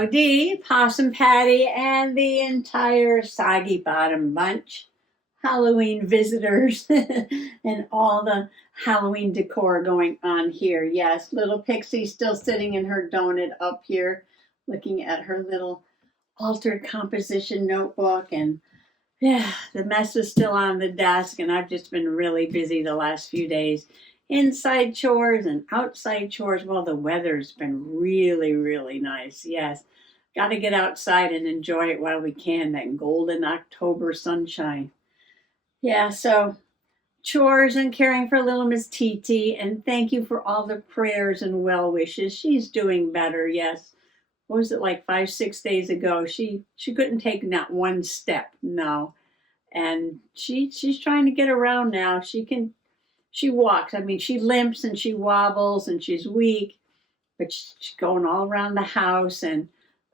Howdy, Possum Patty, and the entire Soggy Bottom bunch. Halloween visitors and all the Halloween decor going on here. Yes, little Pixie still sitting in her donut up here, looking at her little altered composition notebook. And yeah, the mess is still on the desk, and I've just been really busy the last few days. Inside chores and outside chores. Well, the weather's been really, really nice. Yes, got to get outside and enjoy it while we can, that golden October sunshine. Yeah, so chores and caring for little Miss Titi, and thank you for all the prayers and well wishes. She's doing better, yes. What was it, like 5, 6 days ago? She couldn't take not one step, no. And she's trying to get around now. She walks. I mean, she limps and she wobbles and she's weak, but she's going all around the house and,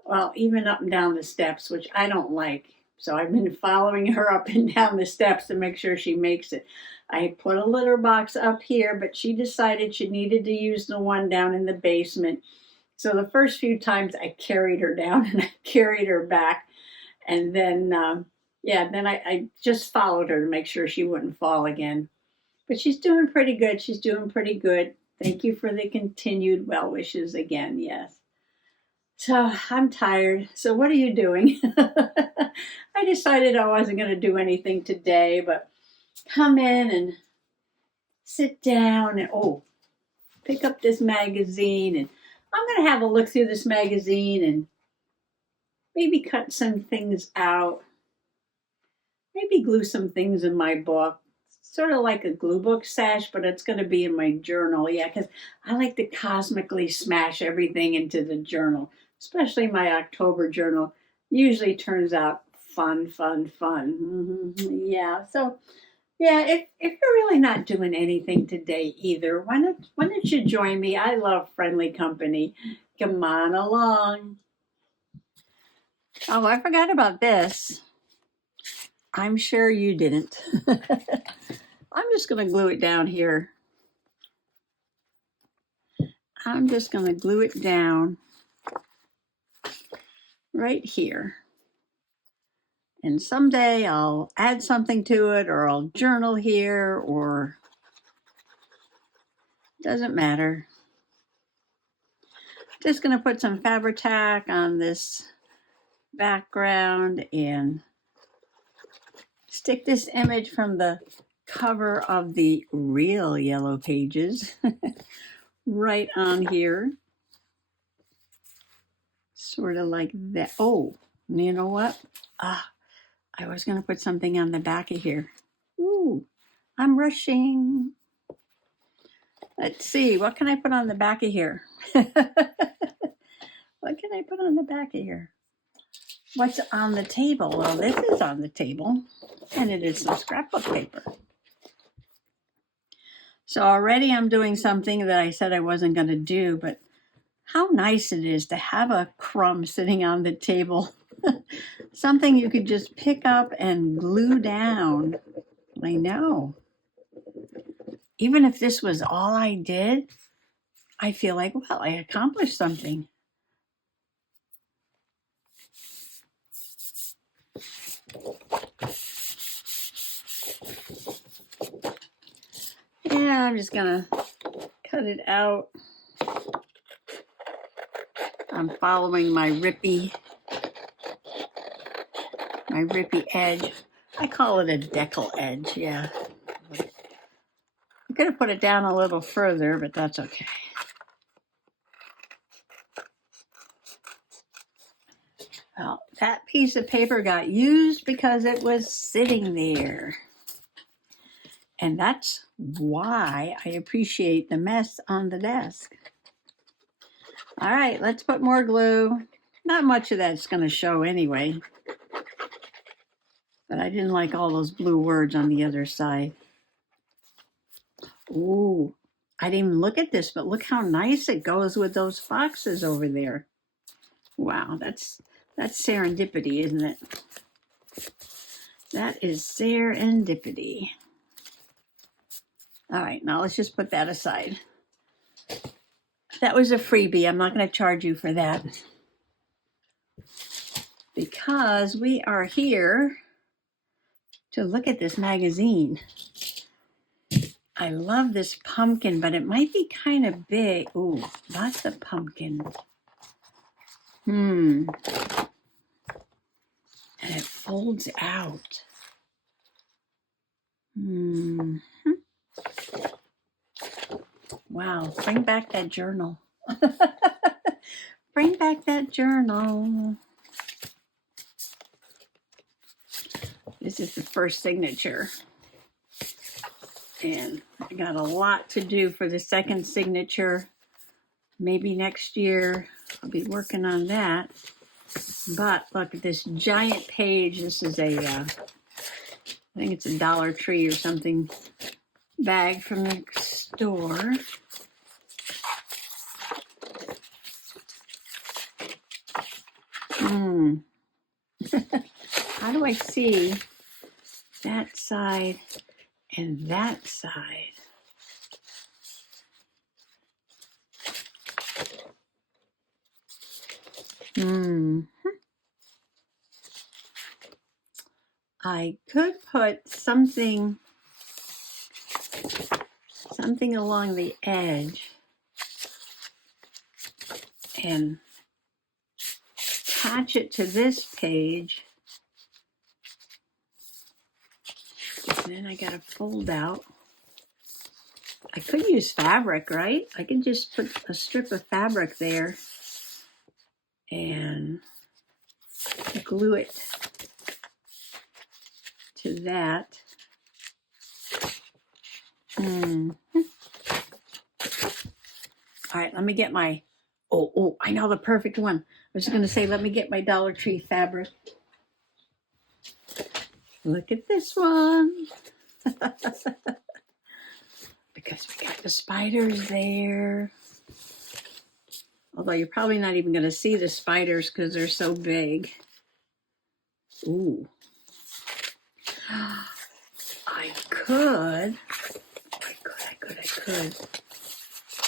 well, even up and down the steps, which I don't like. So I've been following her up and down the steps to make sure she makes it. I put a litter box up here, but she decided she needed to use the one down in the basement. So the first few times I carried her down and I carried her back. And then, then I just followed her to make sure she wouldn't fall again. But she's doing pretty good. She's doing pretty good. Thank you for the continued well wishes again. Yes. So I'm tired. So what are you doing? I decided I wasn't going to do anything today, but come in and sit down and, pick up this magazine. And I'm going to have a look through this magazine and maybe cut some things out. Maybe glue some things in my book. Sort of like a glue book sash, but it's going to be in my journal. Yeah, because I like to cosmically smash everything into the journal, especially my October journal. Usually turns out fun. Yeah, so yeah, if you're really not doing anything today either, why don't you join me? I love friendly company. Come on along. Oh, I forgot about this. I'm sure you didn't. I'm just going to glue it down here. I'm just going to glue it down right here. And someday I'll add something to it, or I'll journal here, or doesn't matter. Just going to put some Fabri-Tac on this background and stick this image from the cover of the real Yellow Pages right on here. Sort of like that. Oh, you know what? I was going to put something on the back of here. Ooh, I'm rushing. Let's see, what can I put on the back of here? What can I put on the back of here? What's on the table? Well, this is on the table, and it is some scrapbook paper. So already I'm doing something that I said I wasn't going to do, but how nice it is to have a crumb sitting on the table. Something you could just pick up and glue down. I know. Even if this was all I did, I feel like, well, I accomplished something. Yeah, I'm just gonna cut it out. I'm following my rippy edge. I call it a decal edge, yeah. I'm gonna put it down a little further, but that's okay. Well, that piece of paper got used because it was sitting there. And that's why I appreciate the mess on the desk. All right, let's put more glue. Not much of that's going to show anyway. But I didn't like all those blue words on the other side. Ooh, I didn't even look at this, but look how nice it goes with those foxes over there. Wow, that's serendipity, isn't it? That is serendipity. All right, now let's just put that aside. That was a freebie. I'm not going to charge you for that. because we are here to look at this magazine. I love this pumpkin, but it might be kind of big. Ooh, lots of pumpkin. And it folds out. Wow, bring back that journal. Bring back that journal. This is the first signature. And I got a lot to do for the second signature. Maybe next year I'll be working on that. But look at this giant page. This is a, I think it's a Dollar Tree or something bag from the store. How do I see that side and that side? I could put something along the edge and attach it to this page. And then I got to fold out. I could use fabric, right? I could just put a strip of fabric there and glue it to that. All right, let me get my, oh, I know the perfect one. I was going to say, let me get my Dollar Tree fabric. Look at this one. Because we got the spiders there. Although you're probably not even going to see the spiders because they're so big. Ooh. I could.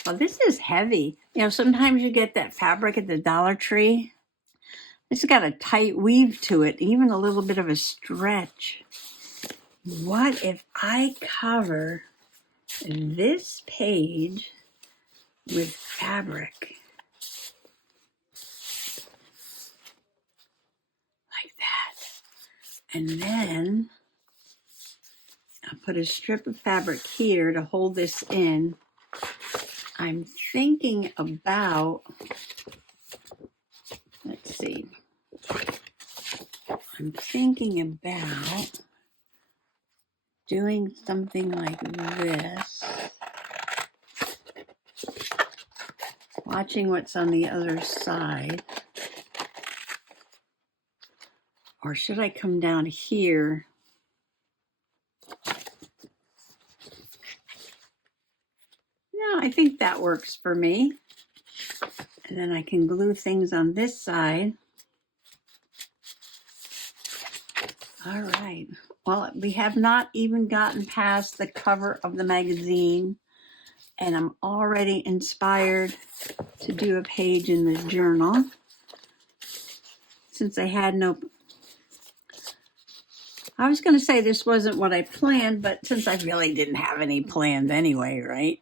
Well, this is heavy. You know, sometimes you get that fabric at the Dollar Tree. It's got a tight weave to it, even a little bit of a stretch. What if I cover this page with fabric? Like that. And then I'll put a strip of fabric here to hold this in. I'm thinking about, let's see. I'm thinking about doing something like this. Watching what's on the other side. Or should I come down here? No, I think that works for me. And then I can glue things on this side. All right. Well, we have not even gotten past the cover of the magazine, and I'm already inspired to do a page in the journal. Since I had no... I was going to say this wasn't what I planned, but since I really didn't have any planned anyway, right?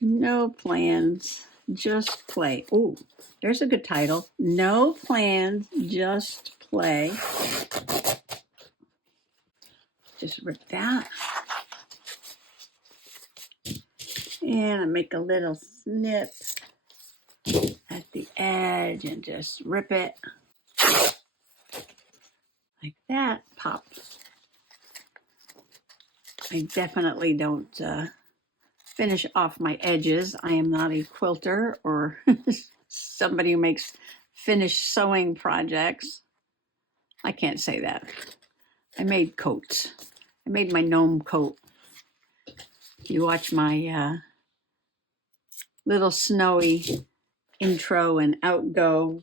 No plans, just play. Oh, there's a good title. No plans, just play. Just rip that. And I make a little snip at the edge and just rip it. Like that, pop. I definitely don't finish off my edges. I am not a quilter or somebody who makes finished sewing projects. I can't say that. I made coats. I made my gnome coat. You watch my little snowy intro and outgo.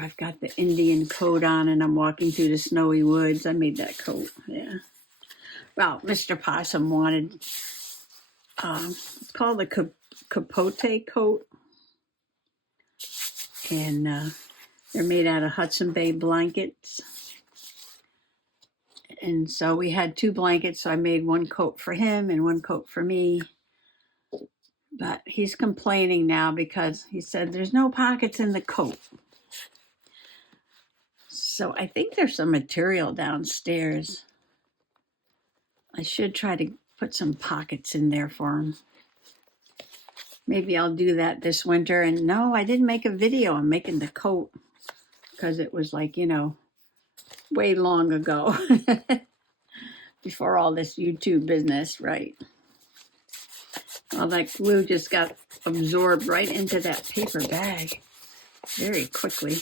I've got the Indian coat on and I'm walking through the snowy woods. I made that coat, yeah. Well, Mr. Possum wanted, it's called the capote coat. And They're made out of Hudson Bay blankets. And so we had 2 blankets, so I made 1 coat for him and 1 coat for me. But he's complaining now because he said there's no pockets in the coat. So I think there's some material downstairs. I should try to put some pockets in there for him. Maybe I'll do that this winter. And no, I didn't make a video on making the coat because it was like, way long ago. Before all this YouTube business, right? All that glue just got absorbed right into that paper bag very quickly.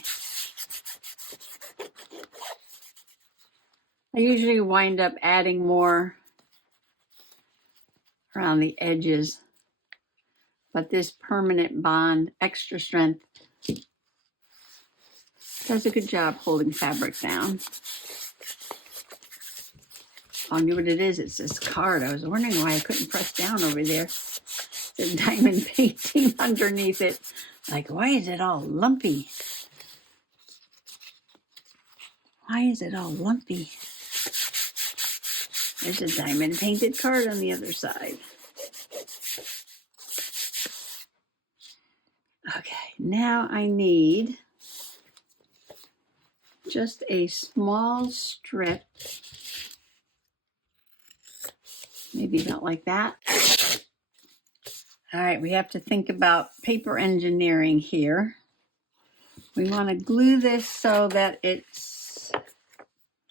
I usually wind up adding more around the edges, but this permanent bond, extra strength, does a good job holding fabric down. I'll know what it is. It's this card. I was wondering why I couldn't press down over there. The diamond painting underneath it. Like, why is it all lumpy? Why is it all lumpy? There's a diamond painted card on the other side. Okay, now I need just a small strip. Maybe about like that. All right, we have to think about paper engineering here. We want to glue this so that it's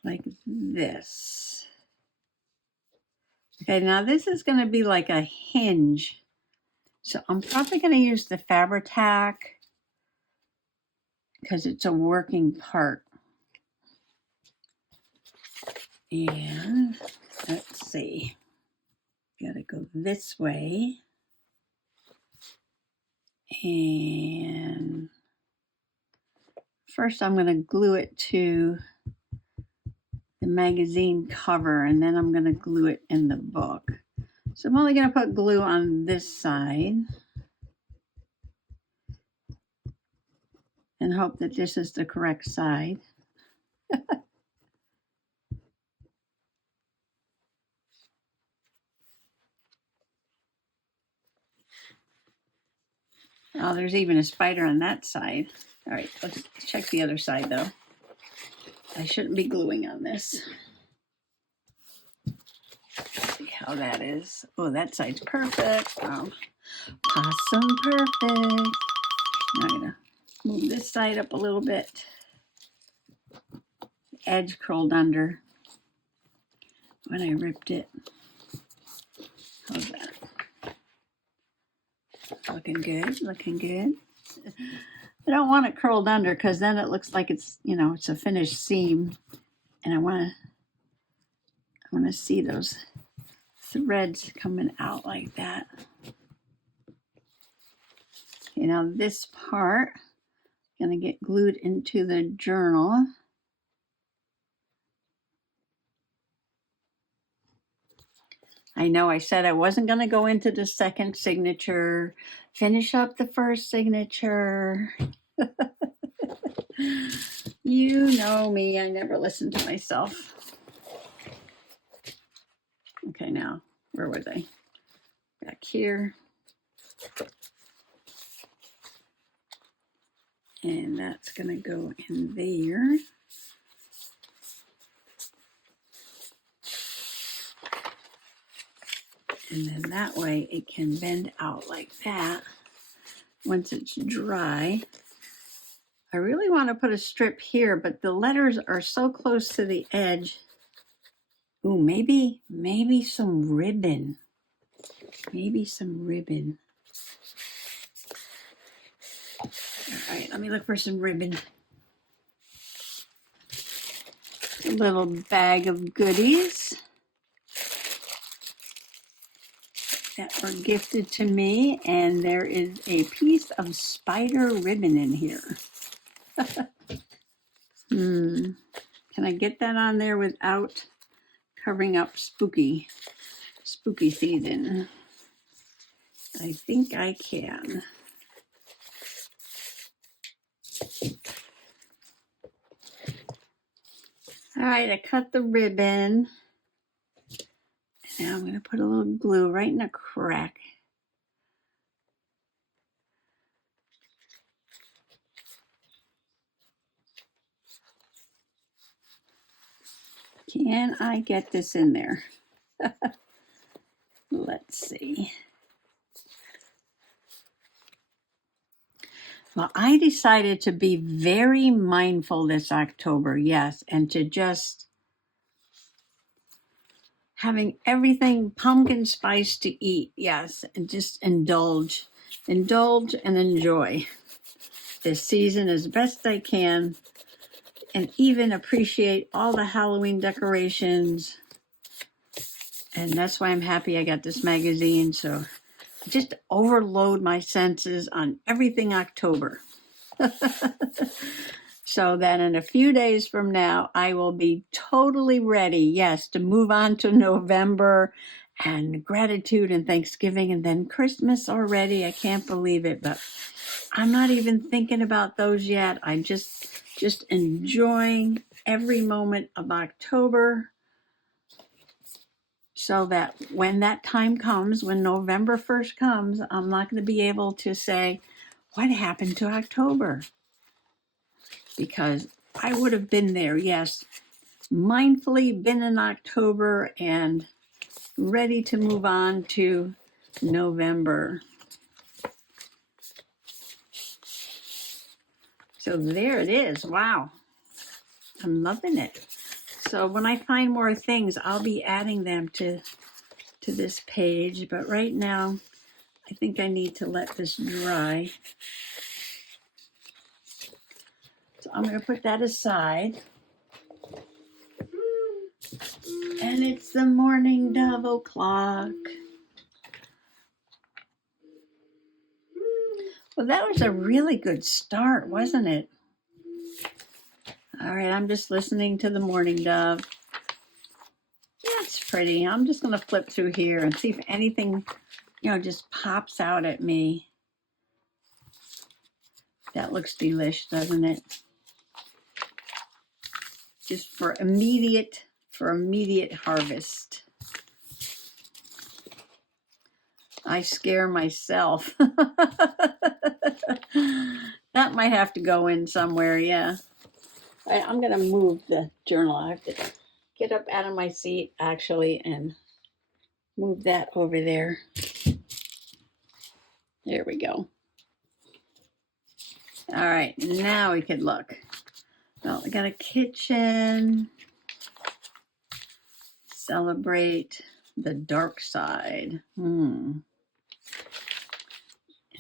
like this. Okay, now this is going to be like a hinge. So I'm probably going to use the Fabri-Tac because it's a working part. And let's see. Got to go this way. And first I'm going to glue it to the magazine cover, and then I'm going to glue it in the book. So I'm only going to put glue on this side and hope that this is the correct side. Oh, there's even a spider on that side. All right, let's check the other side though. I shouldn't be gluing on this. Let's see how that is. Oh, that side's perfect. Oh, awesome, perfect. Now I'm gonna move this side up a little bit. The edge curled under when I ripped it. How's that? Looking good, looking good. I don't want it curled under because then it looks like it's, it's a finished seam. And I want to see those threads coming out like that. Okay, now this part is going to get glued into the journal. I know I said I wasn't going to go into the second signature, finish up the first signature. You know me, I never listen to myself. Okay, now, where were they? Back here. And that's going to go in there. And then that way it can bend out like that once it's dry. I really want to put a strip here, but the letters are so close to the edge. Ooh, maybe some ribbon. Maybe some ribbon. All right, let me look for some ribbon. A little bag of goodies that were gifted to me, and there is a piece of spider ribbon in here. Can I get that on there without covering up spooky season? I think I can. All right, I cut the ribbon. Now I'm going to put a little glue right in a crack. Can I get this in there? Let's see. Well, I decided to be very mindful this October, yes, and to just having everything pumpkin spice to eat, yes, and just indulge and enjoy this season as best I can, and even appreciate all the Halloween decorations. And that's why I'm happy I got this magazine, so just overload my senses on everything October. So that in a few days from now, I will be totally ready, yes, to move on to November and gratitude and Thanksgiving and then Christmas already. I can't believe it, but I'm not even thinking about those yet. I'm just enjoying every moment of October so that when that time comes, when November 1st comes, I'm not going to be able to say, what happened to October? Because I would have been there, yes, mindfully been in October and ready to move on to November. So there it is. Wow. I'm loving it. So when I find more things, I'll be adding them to this page. But right now, I think I need to let this dry. So I'm going to put that aside. And it's the morning dove o'clock. Well, that was a really good start, wasn't it? All right, I'm just listening to the morning dove. That's pretty. I'm just going to flip through here and see if anything, just pops out at me. That looks delish, doesn't it? Just for immediate harvest. I scare myself. That might have to go in somewhere, yeah. All right, I'm going to move the journal. I have to get up out of my seat, actually, and move that over there. There we go. All right, now we could look. Well, we got a kitchen. Celebrate the dark side.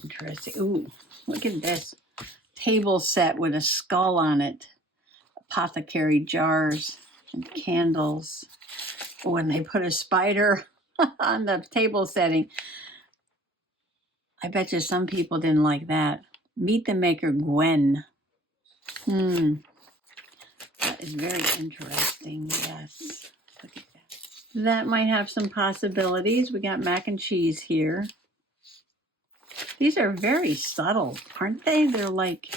Interesting. Ooh, look at this table set with a skull on it. Apothecary jars and candles. When they put a spider on the table setting, I bet you some people didn't like that. Meet the maker, Gwen. That is very interesting. Yes. Look at that. That might have some possibilities. We got mac and cheese here. These are very subtle, aren't they? They're like,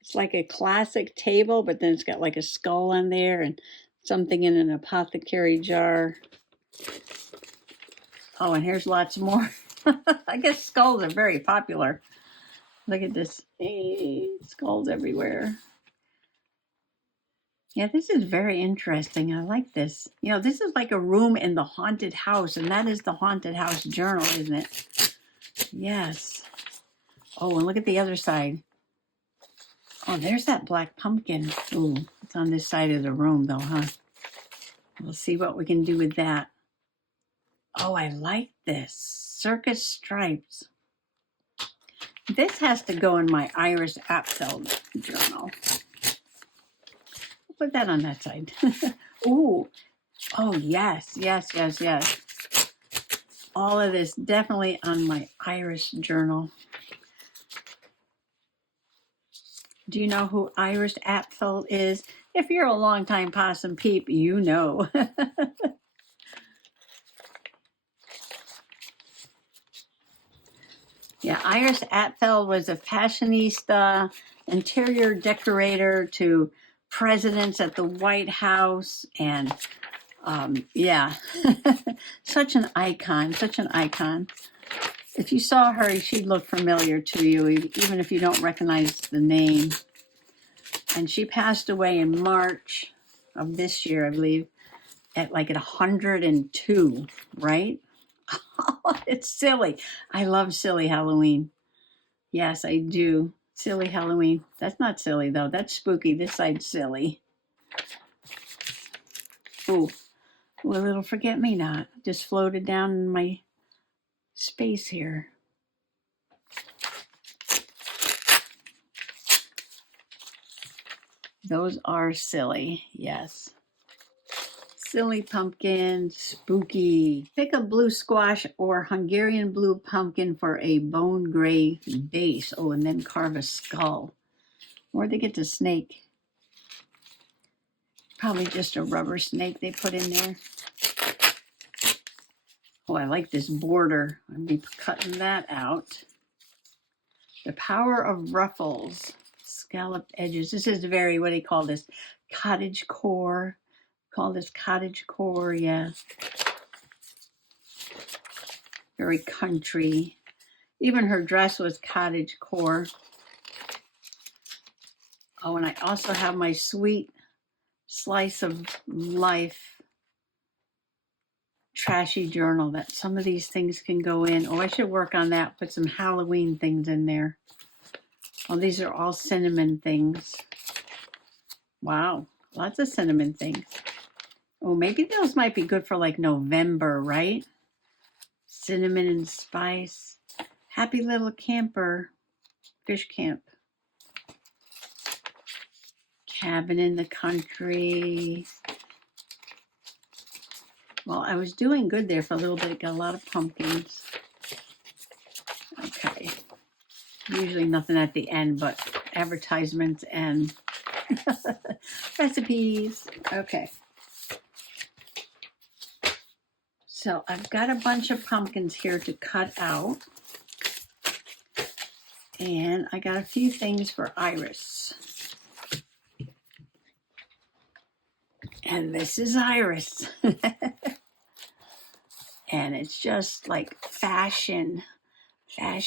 it's like a classic table, but then it's got like a skull on there and something in an apothecary jar. Oh, and here's lots more. I guess skulls are very popular. Look at this. Hey, skulls everywhere. Yeah, this is very interesting. I like this. This is like a room in the haunted house, and that is the haunted house journal, isn't it? Yes. Oh, and look at the other side. Oh, there's that black pumpkin. Ooh, it's on this side of the room, though, huh? We'll see what we can do with that. Oh, I like this. Circus stripes. This has to go in my Iris Apfel journal. Put that on that side. Ooh. Oh, yes. All of this definitely on my Iris journal. Do you know who Iris Apfel is? If you're a longtime Possum Peep, you know. Yeah, Iris Apfel was a fashionista interior decorator to presidents at the White House. And yeah, such an icon, such an icon. If you saw her, she'd look familiar to you, even if you don't recognize the name. And she passed away in March of this year, I believe, at 102, right? It's silly. I love silly Halloween. Yes, I do. Silly Halloween. That's not silly, though. That's spooky. This side's silly. Ooh, a little forget-me-not. Just floated down in my space here. Those are silly, yes. Silly pumpkin, spooky. Pick a blue squash or Hungarian blue pumpkin for a bone gray base. Oh, and then carve a skull. Where'd they get the snake? Probably just a rubber snake they put in there. Oh, I like this border. I'll be cutting that out. The power of ruffles. Scalloped edges. This is very, what do you call this? Cottage core. Call this cottage core, yeah. Very country. Even her dress was cottage core. Oh, and I also have my sweet slice of life trashy journal that some of these things can go in. Oh, I should work on that. Put some Halloween things in there. Oh, these are all cinnamon things. Wow, lots of cinnamon things. Oh, maybe those might be good for November, right? Cinnamon and spice. Happy little camper. Fish camp. Cabin in the country. Well, I was doing good there for a little bit. Got a lot of pumpkins. Okay. Usually nothing at the end but advertisements and recipes. Okay. So I've got a bunch of pumpkins here to cut out. And I got a few things for Iris. And this is Iris. And it's just like fashion. And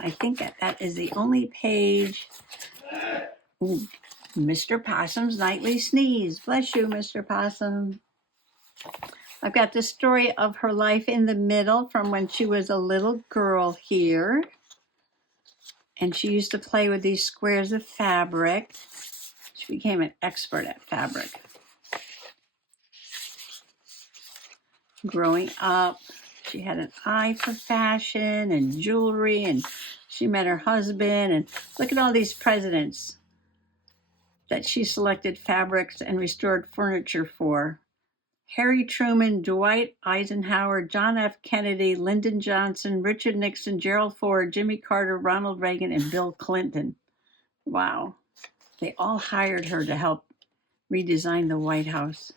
I think that is the only page. Ooh, Mr. Possum's nightly sneeze. Bless you, Mr. Possum. I've got the story of her life in the middle from when she was a little girl here. And she used to play with these squares of fabric. She became an expert at fabric. Growing up, she had an eye for fashion and jewelry, and she met her husband. And look at all these presidents that she selected fabrics and restored furniture for. Harry Truman, Dwight Eisenhower, John F. Kennedy, Lyndon Johnson, Richard Nixon, Gerald Ford, Jimmy Carter, Ronald Reagan, and Bill Clinton. Wow. They all hired her to help redesign the White House.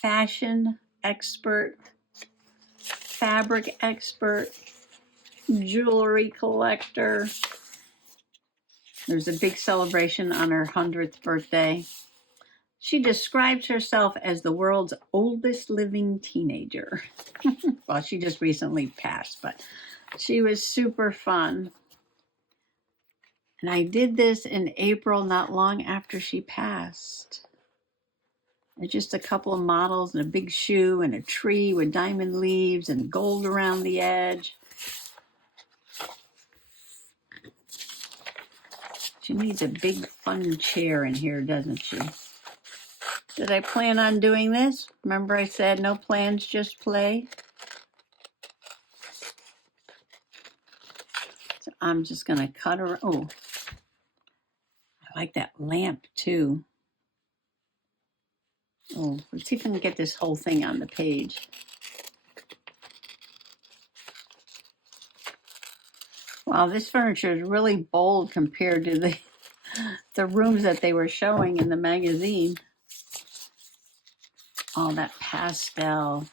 Fashion expert, fabric expert, jewelry collector. There's a big celebration on her 100th birthday. She describes herself as the world's oldest living teenager. Well, she just recently passed, but she was super fun. And I did this in April, not long after she passed. There's just a couple of models and a big shoe and a tree with diamond leaves and gold around the edge. She needs a big fun chair in here, doesn't she? Did I plan on doing this? Remember I said no plans, just play? So I'm just going to cut her. Oh, I like that lamp too. Oh, let's see if I can get this whole thing on the page. Wow, this furniture is really bold compared to the rooms that they were showing in the magazine. All that pastel,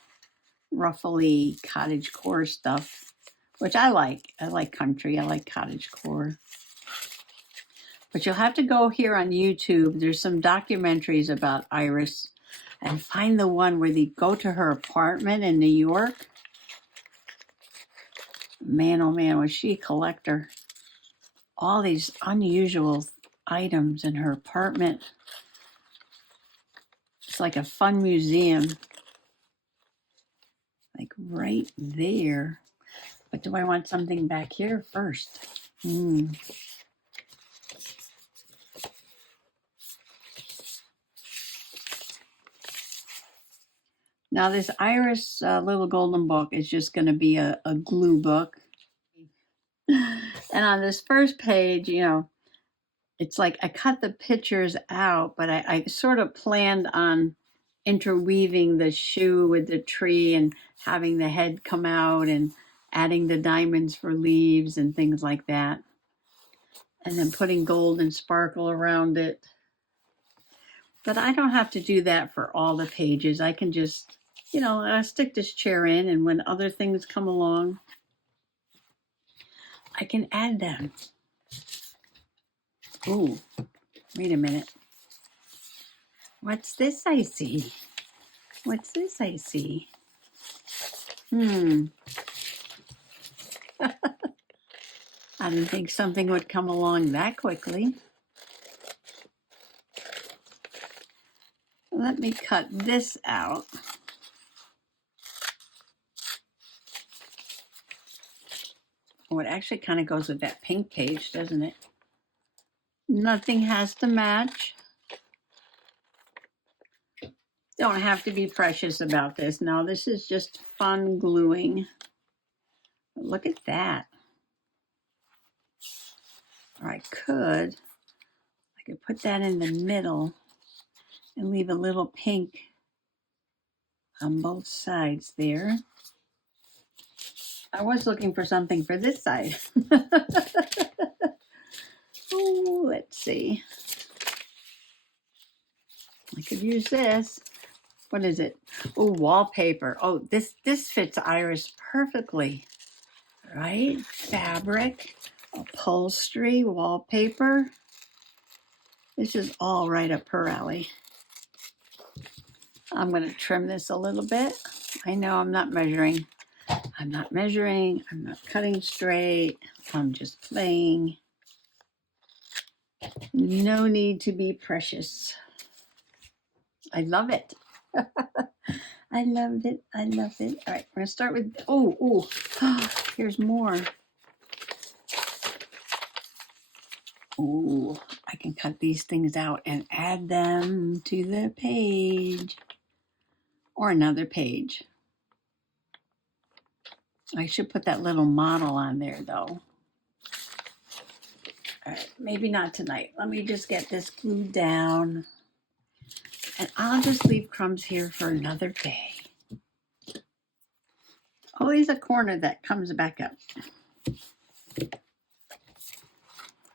ruffly cottage core stuff. which I like. I like country. I like cottagecore. But you'll have to go here on YouTube. There's some documentaries about Iris, and find the one where they go to her apartment in New York. Man, oh man, was she a collector. All these unusual items in her apartment. It's like a fun museum. Like right there. But do I want something back here first? Now this Iris little golden book is just going to be a glue book. And on this first page, you know, it's like I cut the pictures out, but I sort of planned on interweaving the shoe with the tree and having the head come out and adding the diamonds for leaves and things like that. And then putting gold and sparkle around it. But I don't have to do that for all the pages. I can just, you know, stick this chair in, and when other things come along, I can add them. Ooh, wait a minute. What's this I see? What's this I see? I didn't think something would come along that quickly. Let me cut this out. Oh, it actually kind of goes with that pink page, doesn't it? Nothing has to match. Don't have to be precious about this. No, this is just fun gluing. Look at that. Or I could put that in the middle and leave a little pink on both sides there. I was looking for something for this side. Oh, let's see. I could use this. What is it? Oh, wallpaper. Oh, this fits Iris perfectly. Right? Fabric, upholstery, wallpaper. This is all right up her alley. I'm going to trim this a little bit. I know I'm not measuring. I'm not measuring. I'm not cutting straight. I'm just playing. No need to be precious. I love it. I love it. I love it. All right, we're going to start with, oh, here's more. Oh, I can cut these things out and add them to the page or another page. I should put that little model on there though. All right, maybe not tonight. Let me just get this glued down. And I'll just leave crumbs here for another day. Always a corner that comes back up.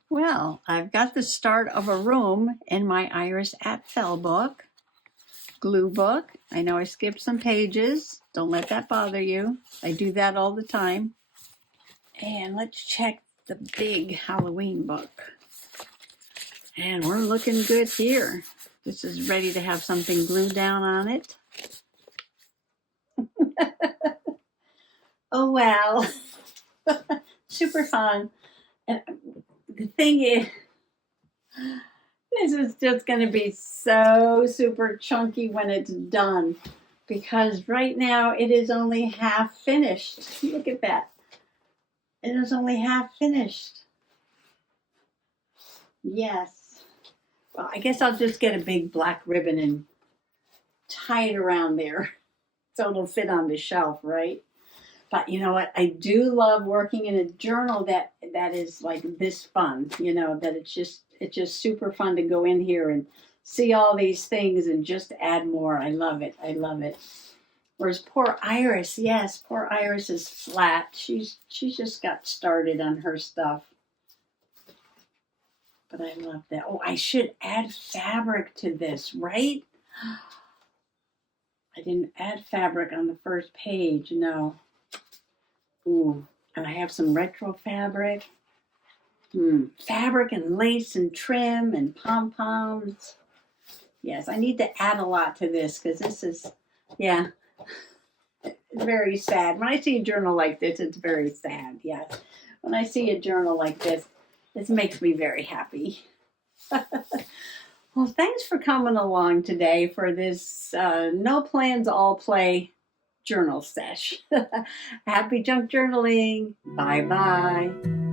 Well, I've got the start of a room in my Iris Apfel book, glue book. I know I skipped some pages. Don't let that bother you. I do that all the time. And let's check the big Halloween book. And we're looking good here. This is ready to have something glued down on it. Oh, well. Super fun. And the thing is, this is just going to be so super chunky when it's done. Because right now it is only half finished. Look at that. It is only half finished. Yes. Well, I guess I'll just get a big black ribbon and tie it around there so it'll fit on the shelf, right? But you know what? I do love working in a journal that is like this fun, you know, that it's just super fun to go in here and see all these things and just add more. I love it. I love it. Whereas poor Iris, yes, poor Iris is flat. She's just got started on her stuff. But I love that. Oh, I should add fabric to this, right? I didn't add fabric on the first page, no. Ooh, And I have some retro fabric. Fabric and lace and trim and pom-poms. Yes, I need to add a lot to this because this is, yeah, very sad. When I see a journal like this, it's very sad, yes. When I see a journal like this makes me very happy. Well, thanks for coming along today for this No Plans, All Play journal sesh. Happy junk journaling. Bye-bye.